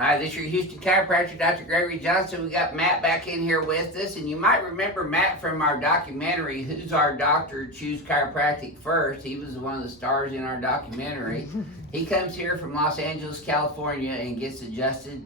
Hi, this is your Houston chiropractor, Dr. Gregory Johnson. We got Matt back in here with us, and you might remember Matt from our documentary, Who's Our Doctor? Choose Chiropractic First. He was one of the stars in our documentary. He comes here from Los Angeles, California, and gets adjusted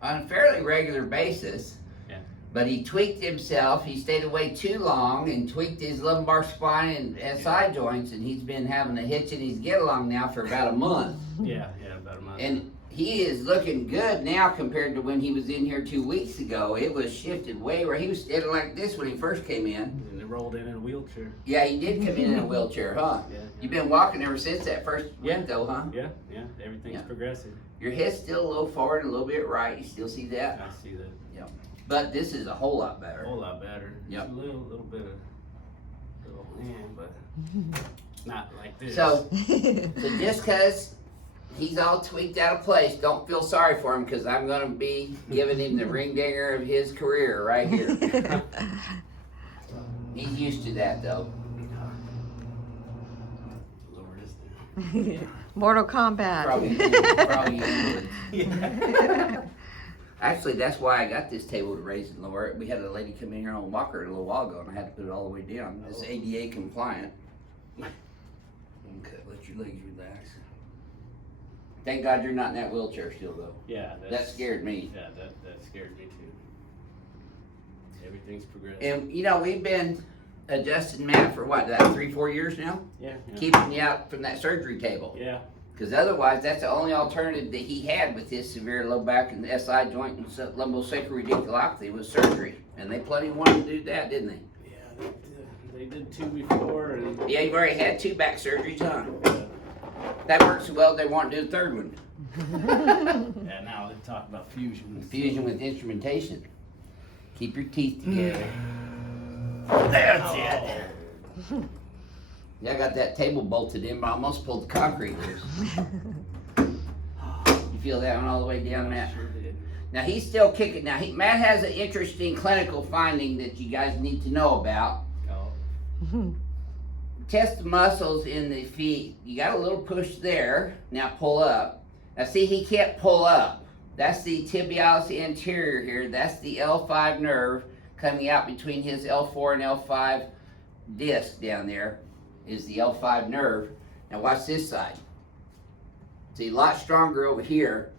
on a fairly regular basis. Yeah. But he tweaked himself. He stayed away too long and tweaked his lumbar spine and side joints, and he's been having a hitch in his get-along now for about a month. Yeah, about a month. And he is looking good now compared to when he was in here 2 weeks ago. It was shifted way where he was standing like this when he first came in. And he rolled in a wheelchair. Yeah, he did come in a wheelchair, huh? Yeah. You've been walking ever since that first week though, huh? Yeah, everything's progressing. Your head's still a little forward and a little bit right. You still see that? I see that. Yeah. But this is a whole lot better. A whole lot better. Yep. Just a little bit of little hand, but not like this. So just because he's all tweaked out of place, don't feel sorry for him, because I'm going to be giving him the ring dinger of his career right here. He's used to that though. Lower this down. Mortal Kombat. Probably yeah. Actually, that's why I got this table to raise and lower it. We had a lady come in here on a walker a little while ago, and I had to put it all the way down. It's ADA compliant. Okay, let your legs relax. Thank God you're not in that wheelchair still, though. Yeah, That scared me. Yeah, that scared me too. Everything's progressing. And you know, we've been adjusting Matt for what, 3-4 years now? Yeah. Keeping you out from that surgery table. Yeah. Because otherwise, that's the only alternative that he had with his severe low back and SI joint and lumbosacral radiculopathy was surgery. And they plenty wanted to do that, didn't they? Yeah, they did 2 before. And Yeah, you've already had 2 back surgeries, huh? That works so well, they want to do a third one. yeah, now they talk about fusion. Fusion with instrumentation. Keep your teeth together. That's it. Yeah, I got that table bolted in, but I almost pulled the concrete loose. You feel that one all the way down, Matt? Sure did. Now he's still kicking. Now Matt has an interesting clinical finding that you guys need to know about. Oh. Test the muscles in the feet. You got a little push there. Now pull up. Now see, he can't pull up. That's the tibialis anterior here. That's the L5 nerve coming out between his L4 and L5 disc down there is the L5 nerve. Now watch this side. See, a lot stronger over here.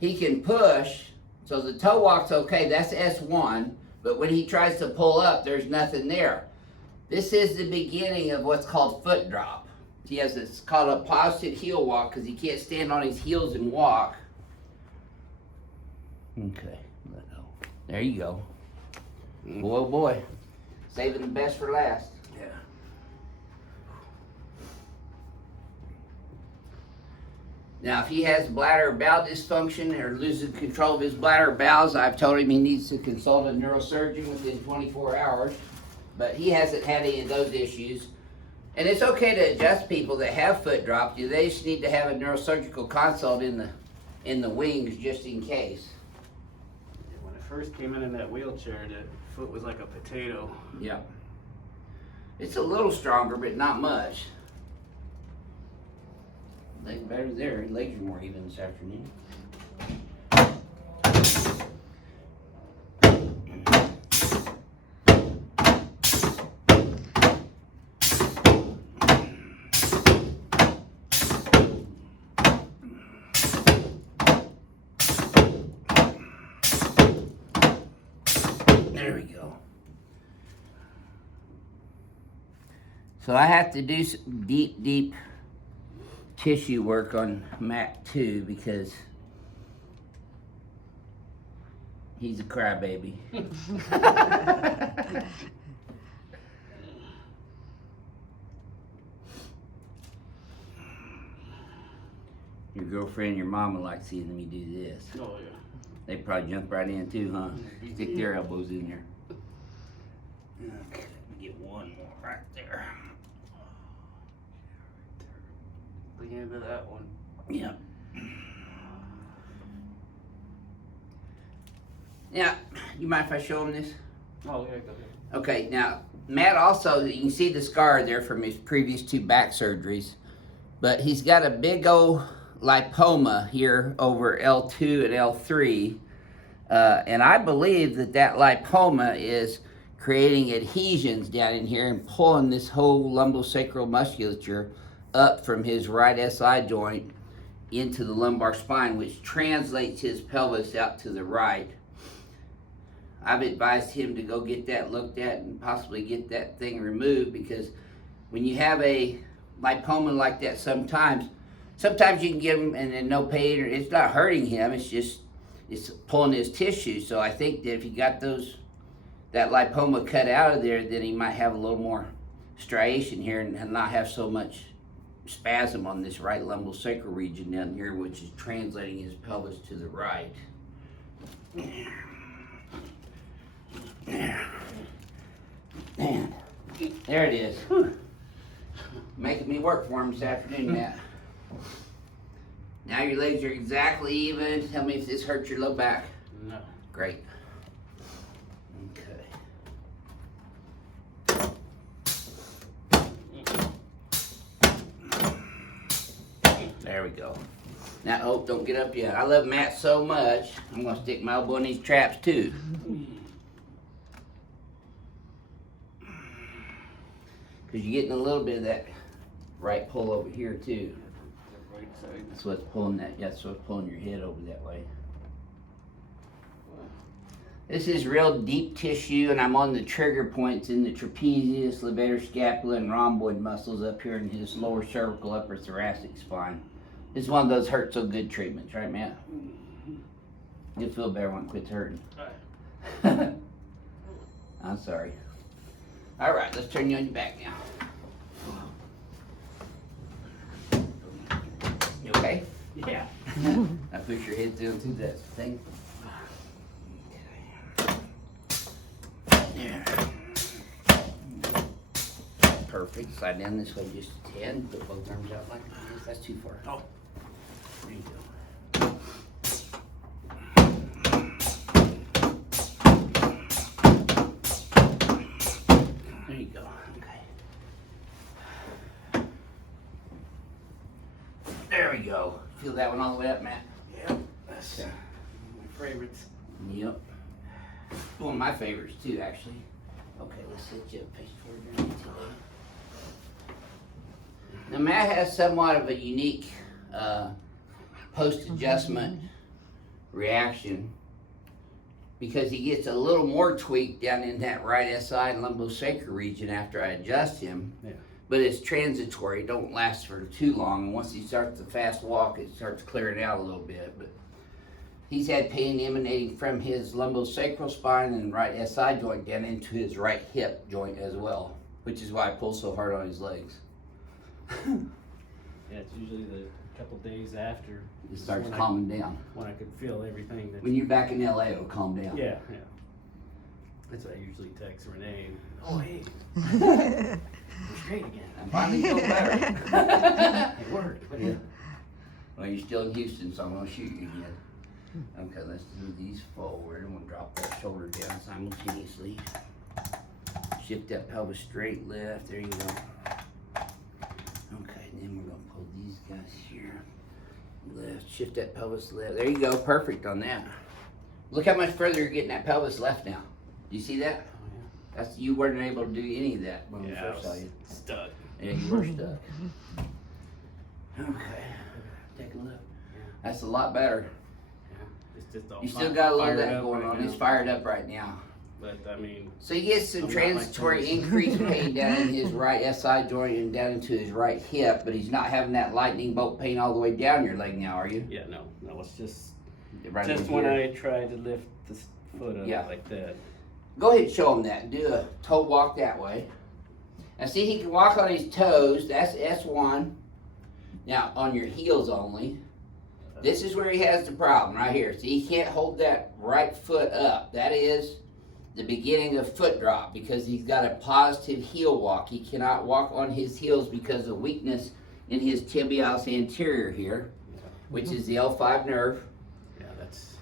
He can push, so the toe walk's okay, that's S1, but when he tries to pull up, there's nothing there. This is the beginning of what's called foot drop. He has it's called a positive heel walk because he can't stand on his heels and walk. Okay, let go. There you go. Boy, oh boy, saving the best for last. Yeah. Now, if he has bladder or bowel dysfunction or losing control of his bladder or bowels, I've told him he needs to consult a neurosurgeon within 24 hours. But he hasn't had any of those issues. And it's okay to adjust people that have foot drop. They just need to have a neurosurgical consult in the wings just in case. When I first came in that wheelchair, the foot was like a potato. Yeah. It's a little stronger, but not much. Legs better there. His legs are more even this afternoon. There we go. So I have to do some deep tissue work on Mac too because he's a crybaby. Your girlfriend and your mama like seeing me do this. Oh, yeah. They probably jump right in too, huh? Stick their elbows in there. Okay, let me get one more right there. The end of that one. Yeah. Now, you mind if I show him this? Oh, yeah, go ahead. Okay, now, Matt also, you can see the scar there from his previous 2 back surgeries, but he's got a big old lipoma here over L2 and L3, and I believe that lipoma is creating adhesions down in here and pulling this whole lumbosacral musculature up from his right SI joint into the lumbar spine, which translates his pelvis out to the right. I've advised him to go get that looked at and possibly get that thing removed, because when you have a lipoma like that, sometimes you can get him and no pain, or it's not hurting him, it's pulling his tissue. So I think that if you got that lipoma cut out of there, then he might have a little more striation here and not have so much spasm on this right lumbosacral region down here, which is translating his pelvis to the right. And there it is. Whew. Making me work for him this afternoon, Matt. Now your legs are exactly even. Tell me if this hurts your low back. No. Great. Okay. There we go. Now, oh, don't get up yet. I love Matt so much, I'm going to stick my elbow in these traps too. Because you're getting a little bit of that right pull over here too. Right side. That's what's pulling that's what's pulling your head over that way. This is real deep tissue, and I'm on the trigger points in the trapezius, levator scapula, and rhomboid muscles up here in his lower cervical, upper thoracic spine. This is one of those hurt so good treatments, right, Matt? You'll feel better when it quits hurting. I'm sorry. All right, let's turn you on your back now. You okay? Yeah. Now push your head down through that thing. There. Perfect. Slide down this way just a tad. Put both arms out like this. That's too far. Oh. There you go. There you go. Okay. There we go. Feel that one all the way up, Matt? Yep. That's my favorites. Yep. One of my favorites too, actually. Okay, let's sit you up face forward underneath today. Now Matt has somewhat of a unique post-adjustment reaction, because he gets a little more tweaked down in that right SI and lumbosacral region after I adjust him. Yeah. But it's transitory, it don't last for too long, and once he starts the fast walk, it starts clearing out a little bit. But he's had pain emanating from his lumbosacral spine and right SI joint down into his right hip joint as well, which is why I pull so hard on his legs. Yeah, it's usually the couple days after. It starts calming down. When I could feel everything. When you're back in LA, it'll calm down. Yeah, yeah. That's why I usually text Renee. Oh, hey. We're straight again. I'm finally feeling better. It worked. Yeah. Well, you're still in Houston, so I'm gonna shoot you again. Okay, let's do these forward. I'm gonna drop that shoulder down simultaneously. Shift that pelvis straight left. There you go. Okay, then we're gonna pull these guys here. Left, shift that pelvis left. There you go, perfect on that. Look how much further you're getting that pelvis left now. Do you see that? Oh, yeah. That's, you weren't able to do any of that when we Yeah, first saw you. Stuck. Yeah, you were stuck. Okay, take a look. That's a lot better. Yeah. It's just all You still got a little of fired that up going right on. now. It's fired up right now. But I mean, So you get some I'm not transitory like this. increased pain down in his right SI joint and down into his right hip, but he's not having that lightning bolt pain all the way down your leg now, are you? yeah, no, it's just Right just over when here. I tried to lift the foot up Yeah. like that. Go ahead and show him that. Do a toe walk that way. Now see, he can walk on his toes. That's S1. Now on your heels only. This is where he has the problem right here. See, he can't hold that right foot up. That is the beginning of foot drop, because he's got a positive heel walk. He cannot walk on his heels because of weakness in his tibialis anterior here, which is the L5 nerve. Yeah, that's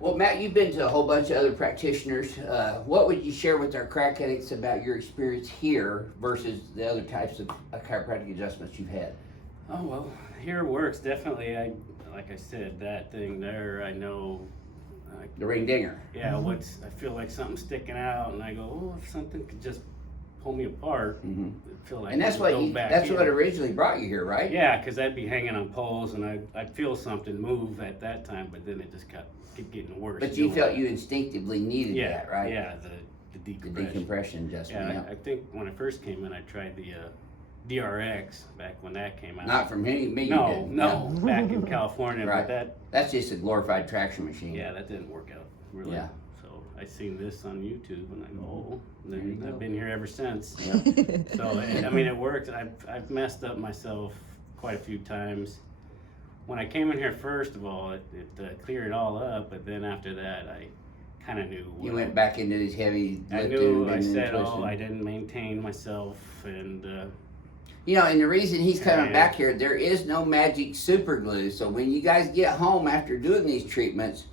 not Well, Matt, you've been to a whole bunch of other practitioners. What would you share with our crack addicts about your experience here versus the other types of chiropractic adjustments you've had? Oh, well, here it works, definitely. Like I said, that thing there, I know, The ring dinger. yeah, I feel like something's sticking out, and I go, oh, if something could just pull me apart, I feel like And that's I what go back that's in. what originally brought you here, right? Yeah, because I'd be hanging on poles, and I'd feel something move at that time, but then it just kept getting worse. But you felt you instinctively needed that, right? Yeah, the The decompression. decompression adjustment. Yeah, Yeah. I think when I first came in, I tried the DRX back when that came out. Not from me. You No, did. no, back in California, Right. but That's just a glorified traction machine. that didn't work out really. Yeah. So I seen this on YouTube, and I go, oh, There you go. I've been here ever since. Yeah. So I mean, it worked. I've messed up myself quite a few times. When I came in here, first of all, it cleared it all up, but then after that, I kind of knew. You went back into these heavy I lifting. knew. I and said, twisting. oh, I didn't maintain myself, and You know, and the reason he's coming Yeah. back here, there is no magic super glue. So when you guys get home after doing these treatments,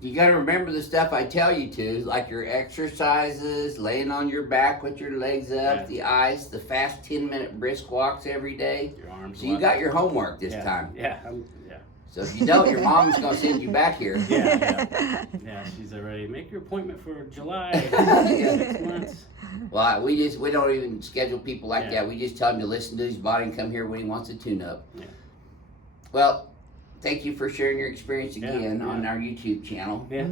you got to remember the stuff I tell you to, like your exercises, laying on your back with your legs up, Yeah. the ice, the fast 10-minute brisk walks every day. your arms. So you got your homework this yeah. time. Yeah, yeah. So if you don't, your mom's going to send you back here. Yeah, she's already make your appointment for July. Yeah. 6 months. Well, we don't even schedule people like Yeah. that. We just tell him to listen to his body and come here when he wants a tune-up. Yeah. Well, thank you for sharing your experience Yeah, again yeah. on our YouTube channel. Yeah.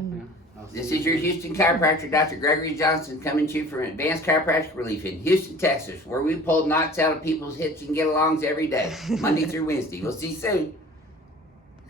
I'll This see is you. your Houston chiropractor, Dr. Gregory Johnson, coming to you from Advanced Chiropractic Relief in Houston, Texas, where we pull knots out of people's hips and get-alongs every day, Monday through Wednesday. We'll see you soon.